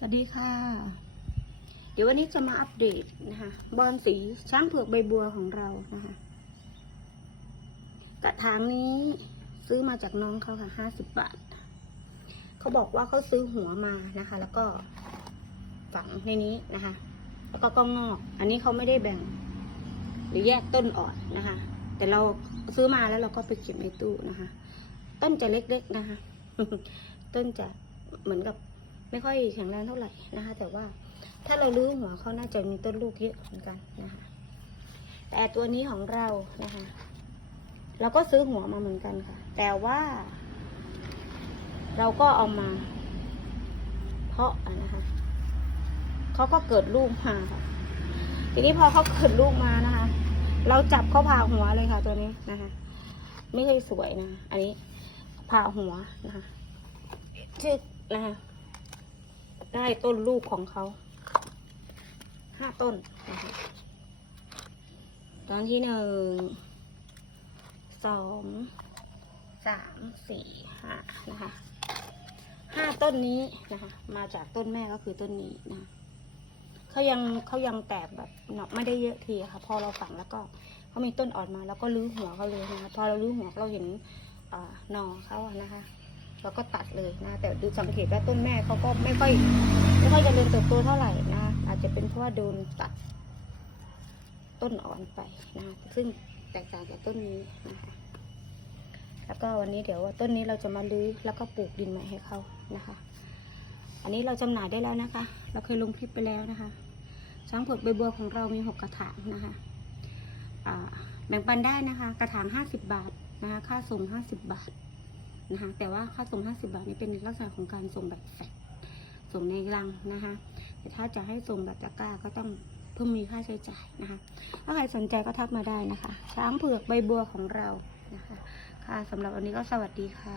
สวัสดีค่ะ เดี๋ยววันนี้จะมาอัปเดตนะคะบอลสีช้างเผือกใบบัวของเรานะคะ กระถางนี้ซื้อมาจากน้องเขาค่ะห้าสิบบาท เขาบอกว่าเขาซื้อหัวมานะคะ แล้วก็ฝังในนี้นะคะ แล้วก็ก็งอก อันนี้เขาไม่ได้แบ่ง หรือแยกต้นอ่อนนะคะ แต่เราซื้อมาแล้วเราก็ไปเก็บในตู้นะคะ ต้นจะเล็กๆนะคะ ต้นจะเหมือนกับ ไม่ค่อยแข็งแรงเท่าไหร่นะคะ แต่ว่าถ้าเราลื้อหัวเขาน่าจะมีต้นลูกเยอะเหมือนกันนะคะ แต่ตัวนี้ของเรานะคะ เราก็ซื้อหัวมาเหมือนกันค่ะ แต่ว่า เราก็เอามา เพาะนะคะเขาก็เกิดลูกมาค่ะ ทีนี้พอเขาเกิดลูกมานะคะ เราจับเขาผ่าหัวเลยค่ะ ตัวนี้นะคะ ไม่เคยสวยนะ อันนี้ผ่าหัวนะคะชึกนะคะ ได้ต้นลูกของเขาห้าต้นนะคะตอนที่หนึ่งสองสามสี่ห้านะคะห้าต้นนี้นะคะ มาจากต้นแม่ก็คือต้นนี้นะเขายังเขายังแตกแบบเนาะไม่ได้เยอะทีค่ะ พอเราฝังแล้วก็เขามีต้นอ่อนมา แล้วก็รื้อหัวเขาเลยนะคะพอเรารื้อหัวเราเห็นหน่อเขานะคะ เราก็ตัดเลยนะ แต่ดูสังเกตว่าต้นแม่เขาก็ไม่ค่อยไม่ค่อยเริญเติบโตเท่าไหร่นะอาจจะเป็นเพราะว่าโดนตัด ต้นอ่อนไปนะซึ่งแตกต่างจากต้นนี้นะคะแล้วก็วันนี้เดี๋ยวว่าต้นนี้เราจะมาลื้อแล้วก็ปลูกดินใหม่ให้เขานะคะ อันนี้เราจำหน่ายได้แล้วนะคะ เราเคยลงคลิปไปแล้วนะคะช้างเผือกใบบัวของเรามีหกกระถางนะคะแบ่งปันได้นะคะ กระถางห้าสิบบาทนะคะ ค่าส่งห้าสิบบาท นะคะแต่ว่าค่าส่ง 50 บาทนี่เป็นในลักษณะของการส่งแบบแฟกส่งในรังนะคะ แต่ถ้าจะให้ส่งแบบตะกร้าก็ต้องเพิ่มมีค่าใช้จ่ายนะคะ ถ้าใครสนใจก็ทักมาได้นะคะ ช้างเผือกใบบัวของเรานะคะ ค่ะสำหรับวันนี้ก็สวัสดีค่ะ